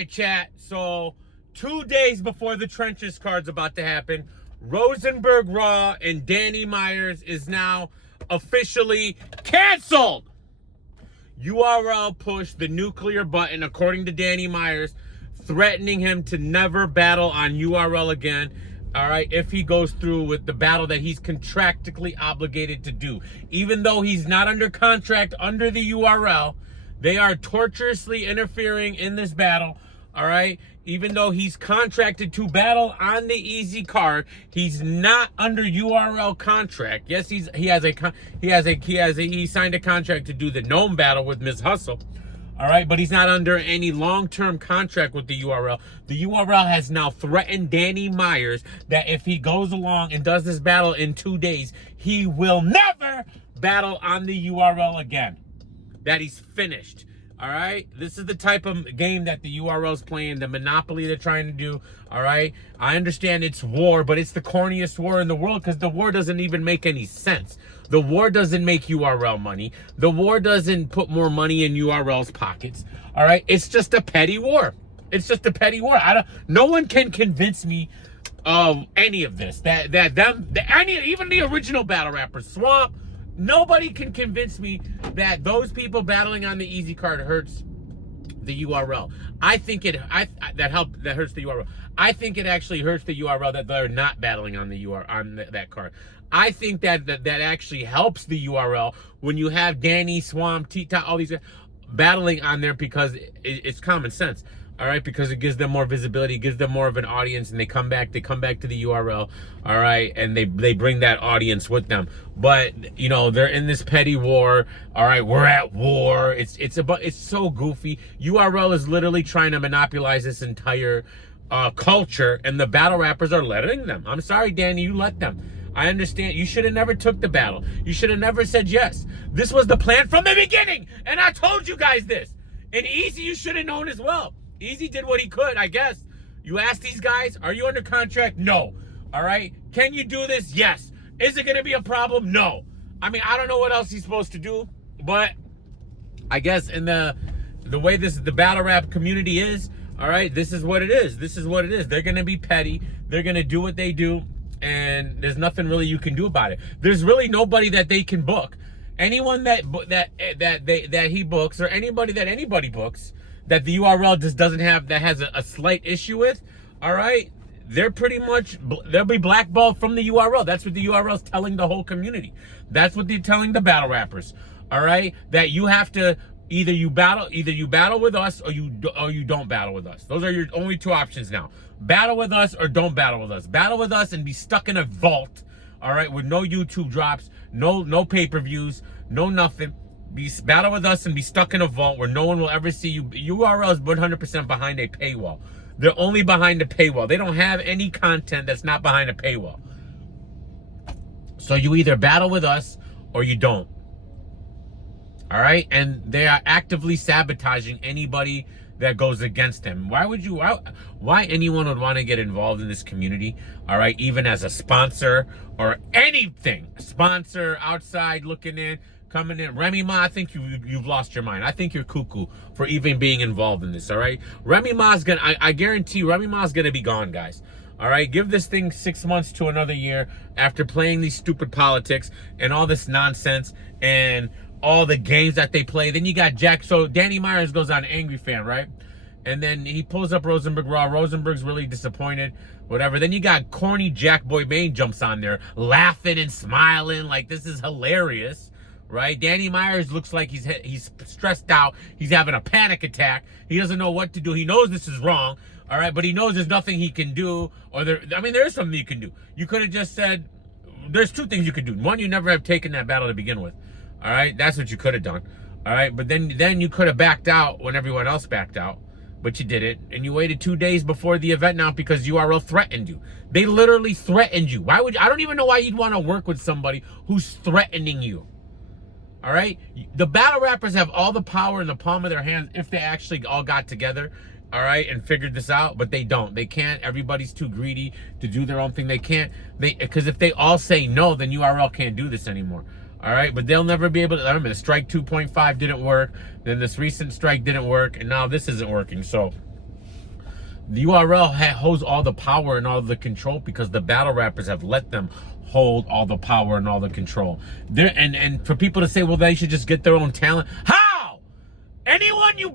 right, chat. So 2 days before the Trenches card's about to happen, Rosenberg Raw and Danny Myers is now officially canceled. URL pushed the nuclear button, according to Danny Myers, threatening him to never battle on URL again. All right, if he goes through with the battle that he's contractually obligated to do. Even though he's not under contract under the URL, they are tortuously interfering in this battle. All right, even though he's contracted to battle on the easy card, he's not under URL contract. Yes, he signed a contract to do the gnome battle with Ms. Hustle. All right, but he's not under any long-term contract with the URL. The URL has now threatened Danny Myers that if he goes along and does this battle in 2 days, he will never battle on the URL again. That he's finished. All right, this is the type of game that the URL's playing, the monopoly they're trying to do. All right, I understand it's war, but it's the corniest war in the world because the war doesn't even make any sense. The war doesn't make URL money. The war doesn't put more money in URL's pockets. All right, it's just a petty war. It's just a petty war. No one can convince me of any of this. Even the original battle rappers, Swamp. Nobody can convince me that those people battling on the easy card hurts the URL. I think that hurts the URL. I think it actually hurts the URL that they're not battling on the that card. I think that actually helps the URL when you have Danny, Swamp, T-Top, all these guys battling on there because it's common sense. All right, because it gives them more visibility, it gives them more of an audience, and they come back to the URL, all right, and they bring that audience with them. But you know, they're in this petty war. All right, we're at war. It's so goofy. URL is literally trying to monopolize this entire culture, and the battle rappers are letting them. I'm sorry, Danny, you let them. I understand. You should have never took the battle. You should have never said yes. This was the plan from the beginning, and I told you guys this. And Easy, you should have known as well. Easy did what he could, I guess. You asked these guys, are you under contract? No. All right. Can you do this? Yes. Is it going to be a problem? No. I mean, I don't know what else he's supposed to do, but I guess in the way the battle rap community is, all right, this is what it is. This is what it is. They're going to be petty. They're going to do what they do, and there's nothing really you can do about it. There's really nobody that they can book. Anyone that he books, or anybody that anybody books, that the URL just doesn't have, that has a slight issue with, all right, they'll be blackballed from the URL. That's what the URL is telling the whole community. That's what they're telling the battle rappers, all right, that you have to either you battle with us or you don't battle with us. Those are your only two options now. Battle with us or don't battle with us. Battle with us and be stuck in a vault, all right, with no YouTube drops, no pay-per-views, no nothing. Battle with us and be stuck in a vault where no one will ever see you. URL is 100% behind a paywall. They're only behind a paywall. They don't have any content that's not behind a paywall. So you either battle with us or you don't. All right? And they are actively sabotaging anybody that goes against him. Why anyone would want to get involved in this community, all right, even as a sponsor or anything. A sponsor, outside looking in, coming in. Remy Ma, I think you've lost your mind. I think you're cuckoo for even being involved in this, all right? Remy Ma's I guarantee Remy Ma's gonna be gone, guys. All right, give this thing 6 months to another year after playing these stupid politics and all this nonsense and all the games that they play. Then you got Jack. So Danny Myers goes on Angry Fan, right? And then he pulls up Rosenberg Raw. Rosenberg's really disappointed, whatever. Then you got corny Jack Boy Maine jumps on there laughing and smiling like this is hilarious. Right? Danny Myers looks like he's stressed out. He's having a panic attack. He doesn't know what to do. He knows this is wrong. All right, but he knows there's nothing he can do. There is something you can do. You could have just said, there's two things you could do. One, you never have taken that battle to begin with. All right, that's what you could have done. All right, but then you could have backed out when everyone else backed out. But you did it, and you waited 2 days before the event now because URL threatened you. They literally threatened you. I don't even know why you'd want to work with somebody who's threatening you. All right, the battle rappers have all the power in the palm of their hands if they actually all got together, all right, and figured this out, but they don't. They can't. Everybody's too greedy to do their own thing. They can't. Because if they all say no, then URL can't do this anymore. All right, but they'll never be able to. I remember the strike 2.5 didn't work. Then this recent strike didn't work, and now this isn't working. So The URL holds all the power and all the control because the battle rappers have let them hold all the power and all the control. And for people to say, well, they should just get their own talent. How? Anybody you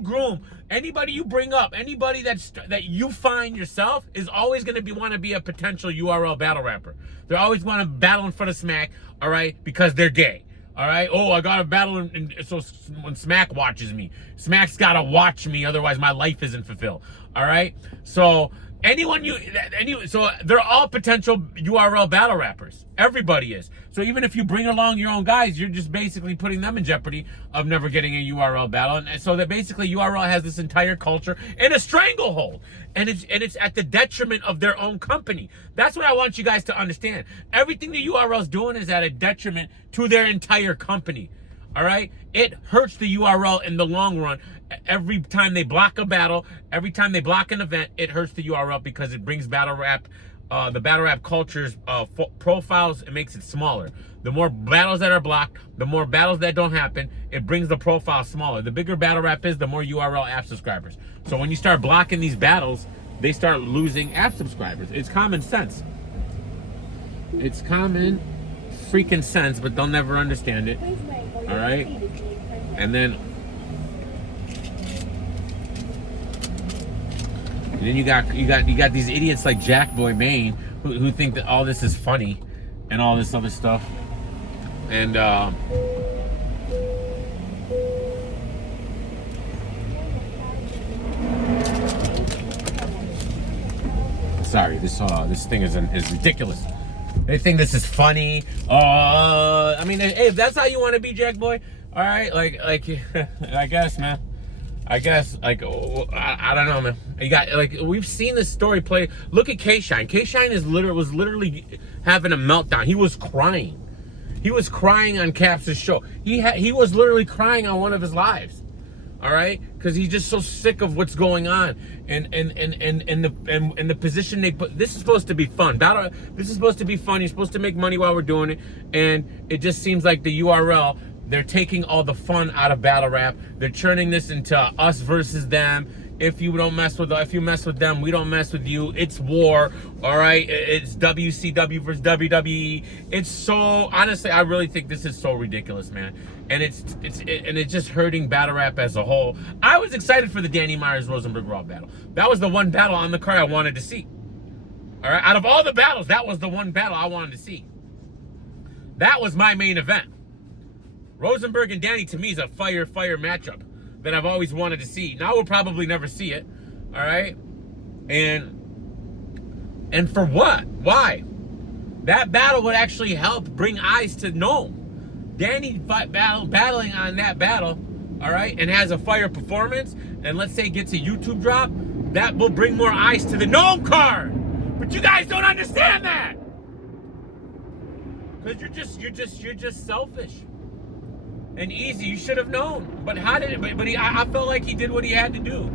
groom, anybody you bring up, anybody that you find yourself is always going to want to be a potential URL battle rapper. They're always want to battle in front of Smack, all right, because they're gay. All right. Oh, I got to battle. So when Smack watches me, Smack's got to watch me. Otherwise, my life isn't fulfilled. All right. So so they're all potential URL battle rappers. Everybody is. So even if you bring along your own guys, you're just basically putting them in jeopardy of never getting a URL battle. And so that basically URL has this entire culture in a stranglehold. And it's at the detriment of their own company. That's what I want you guys to understand. Everything the URL's doing is at a detriment to their entire company. All right? It hurts the URL in the long run. Every time they block a battle, every time they block an event, it hurts the URL because it brings battle rap, the battle rap culture's profiles. It makes it smaller. The more battles that are blocked, the more battles that don't happen, it brings the profile smaller. The bigger battle rap is, the more URL app subscribers. So when you start blocking these battles, they start losing app subscribers. It's common sense. It's common freaking sense, but they'll never understand it. All right? And then you got these idiots like Jackboy Maine who think that all this is funny and all this other stuff. And sorry, this thing is ridiculous. They think this is funny. I mean, hey, if that's how you want to be, Jackboy, all right, like I guess, man. I guess, like, I don't know, man. You got, like, we've seen this story play. Look at K-Shine. K-Shine was literally having a meltdown. He was crying. He was crying on Caps' show. He was literally crying on one of his lives. All right, because he's just so sick of what's going on, and the position they put. This is supposed to be fun. This is supposed to be fun. You're supposed to make money while we're doing it, and it just seems like the URL. They're taking all the fun out of battle rap. They're turning this into us versus them. If you mess with them, we don't mess with you. It's war, all right? It's WCW versus WWE. It's so, honestly, I really think this is so ridiculous, man. And it's just hurting battle rap as a whole. I was excited for the Danny Myers Rosenberg Raw battle. That was the one battle on the card I wanted to see. All right, out of all the battles, that was the one battle I wanted to see. That was my main event. Rosenberg and Danny, to me, is a fire matchup that I've always wanted to see. Now we'll probably never see it, all right? And for what? Why? That battle would actually help bring eyes to Gnome. Danny battling on that battle, all right, and has a fire performance, and let's say gets a YouTube drop, that will bring more eyes to the Gnome card. But you guys don't understand that. Because you're just selfish. And easy, you should have known. But how did it? But I felt like he did what he had to do.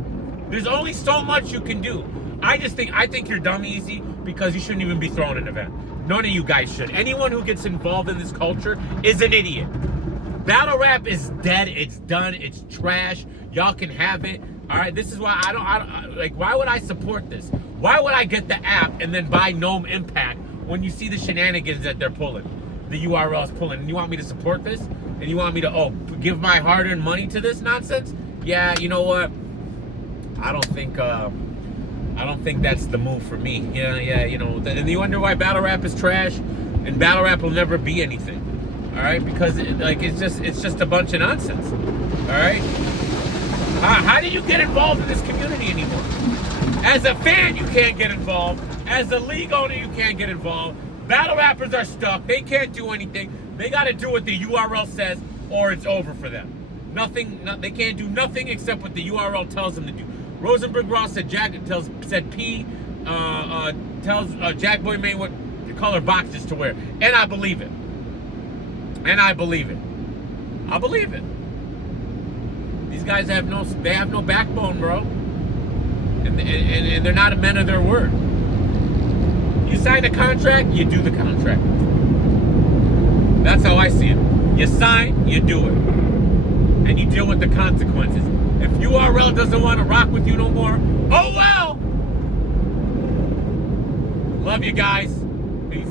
There's only so much you can do. I think you're dumb, Easy, because you shouldn't even be throwing an event. None of you guys should. Anyone who gets involved in this culture is an idiot. Battle rap is dead. It's done. It's trash. Y'all can have it. All right. This is why I don't like. Why would I support this? Why would I get the app and then buy Gnome Impact when you see the shenanigans that they're pulling? The URL's pulling, and you want me to support this? And you want me to give my hard-earned money to this nonsense? Yeah, you know what? I don't think that's the move for me. Yeah, you know. And you wonder why battle rap is trash, and battle rap will never be anything. All right, because it's just a bunch of nonsense. All right. How do you get involved in this community anymore? As a fan, you can't get involved. As a league owner, you can't get involved. Battle rappers are stuck. They can't do anything. They got to do what the URL says, or it's over for them. They can't do nothing except what the URL tells them to do. Rosenberg Ross said tells Jackboy Maine what color boxes to wear, and I believe it. I believe it. These guys have no backbone, bro, and they're not a men of their word. You sign a contract, you do the contract. That's how I see it. You sign, you do it. And you deal with the consequences. If URL doesn't want to rock with you no more, oh well. Love you guys. Peace.